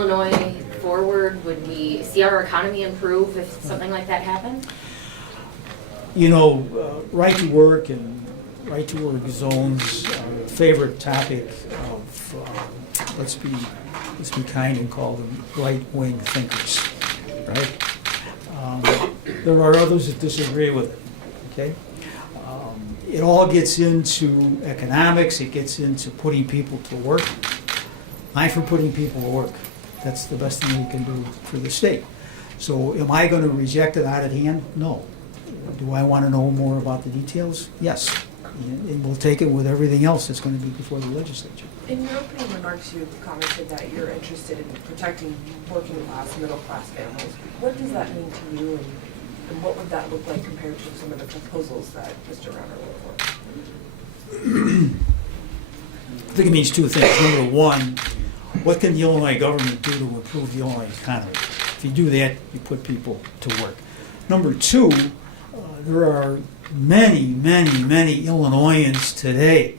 Illinois forward? Would we see our economy improve if something like that happened? You know, right to work and right to work zones are a favorite topic of, let's be kind and call them right-wing thinkers, right? There are others that disagree with it, okay? It all gets into economics, it gets into putting people to work. I'm for putting people to work. That's the best thing we can do for the state. So am I going to reject it out of hand? No. Do I want to know more about the details? Yes. And we'll take it with everything else that's going to be before the legislature. In your opening remarks, you commented that you're interested in protecting working class, middle class families. What does that mean to you, and what would that look like compared to some of the proposals that Mr. Rauner put forward? I think it means two things. Number one, what can the Illinois government do to improve the Illinois economy? If you do that, you put people to work. Number two, there are many Illinoisans today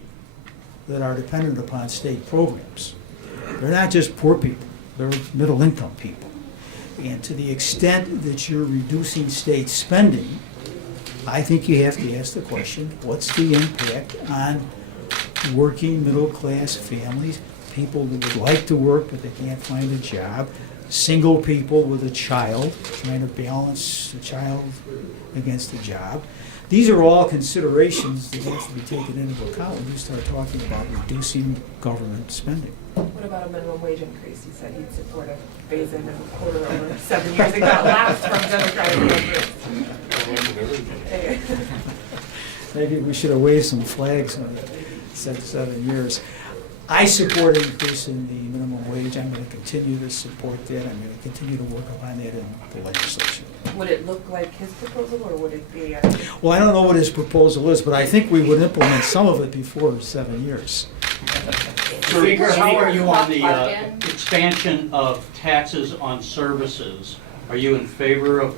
that are dependent upon state programs. They're not just poor people, they're middle income people. And to the extent that you're reducing state spending, I think you have to ask the question, what's the impact on working middle class families, people that would like to work but they can't find a job, single people with a child, trying to balance the child against a job. These are all considerations that have to be taken into account when you start talking about reducing government spending. What about a minimum wage increase? You said you'd support a phase-in of a quarter over 7 years. It got laughed from Democratic members. Maybe we should have waved some flags when it said 7 years. I support increasing the minimum wage. I'm going to continue to support that. I'm going to continue to work on that in the legislature. Would it look like his proposal, or would it be? Well, I don't know what his proposal is, but I think we would implement some of it before 7 years. Speaker, how are you on the expansion of taxes on services? Are you in favor of,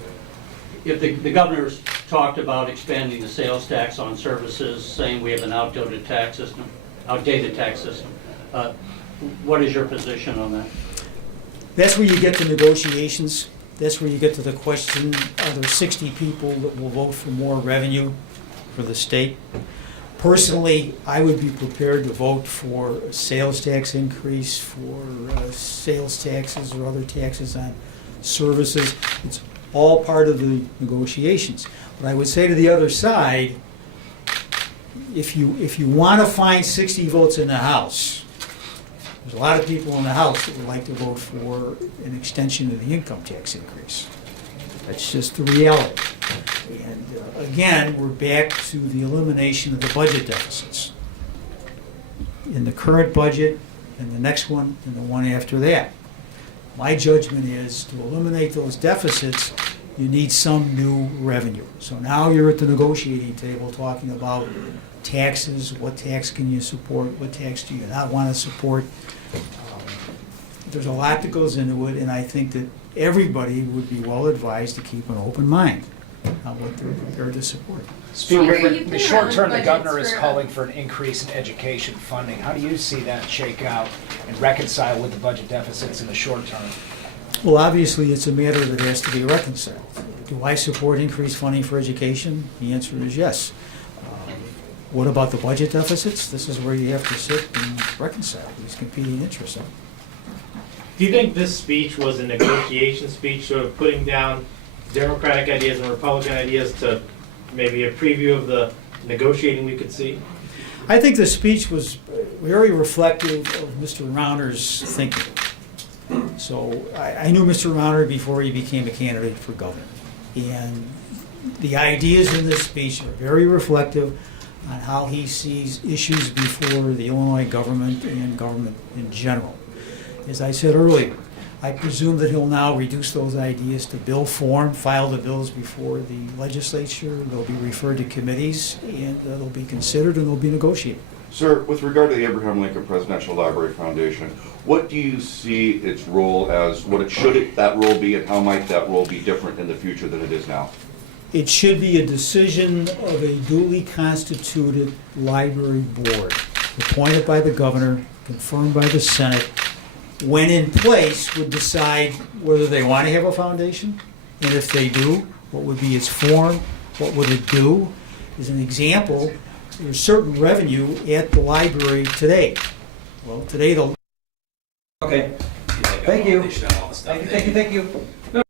if the governor's talked about expanding the sales tax on services, saying we have an outdated tax system, what is your position on that? That's where you get to negotiations. That's where you get to the question, are there 60 people that will vote for more revenue for the state? Personally, I would be prepared to vote for a sales tax increase, for sales taxes or other taxes on services. It's all part of the negotiations. But I would say to the other side, if you want to find 60 votes in the House, there's a lot of people in the House that would like to vote for an extension of the income tax increase. That's just the reality. And again, we're back to the elimination of the budget deficits. In the current budget, and the next one, and the one after that. My judgment is to eliminate those deficits, you need some new revenue. So now you're at the negotiating table talking about taxes, what tax can you support, what tax do you not want to support. There's a lot that goes into it, and I think that everybody would be well advised to keep an open mind on what they're prepared to support. Speaker, in the short term, the governor is calling for an increase in education funding. How do you see that shake out and reconcile with the budget deficits in the short term? Well, obviously, it's a matter that has to be reconciled. Do I support increased funding for education? The answer is yes. What about the budget deficits? This is where you have to sit and reconcile these competing interests. Do you think this speech was a negotiation speech, sort of putting down Democratic ideas and Republican ideas to maybe a preview of the negotiating we could see? I think the speech was very reflective of Mr. Rauner's thinking. So I knew Mr. Rauner before he became a candidate for governor. And the ideas in this speech are very reflective on how he sees issues before the Illinois government and government in general. As I said earlier, I presume that he'll now reduce those ideas to bill form, file the bills before the legislature, they'll be referred to committees, and they'll be considered and they'll be negotiated. Sir, with regard to the Abraham Lincoln Presidential Library Foundation, what do you see its role as, that role be, and how might that role be different in the future than it is now? It should be a decision of a duly constituted library board, appointed by the governor, confirmed by the Senate, when in place, would decide whether they want to have a foundation, and if they do, what would be its form, what would it do. As an example, there's certain revenue at the library today. Well, today the Okay. Thank you. Thank you.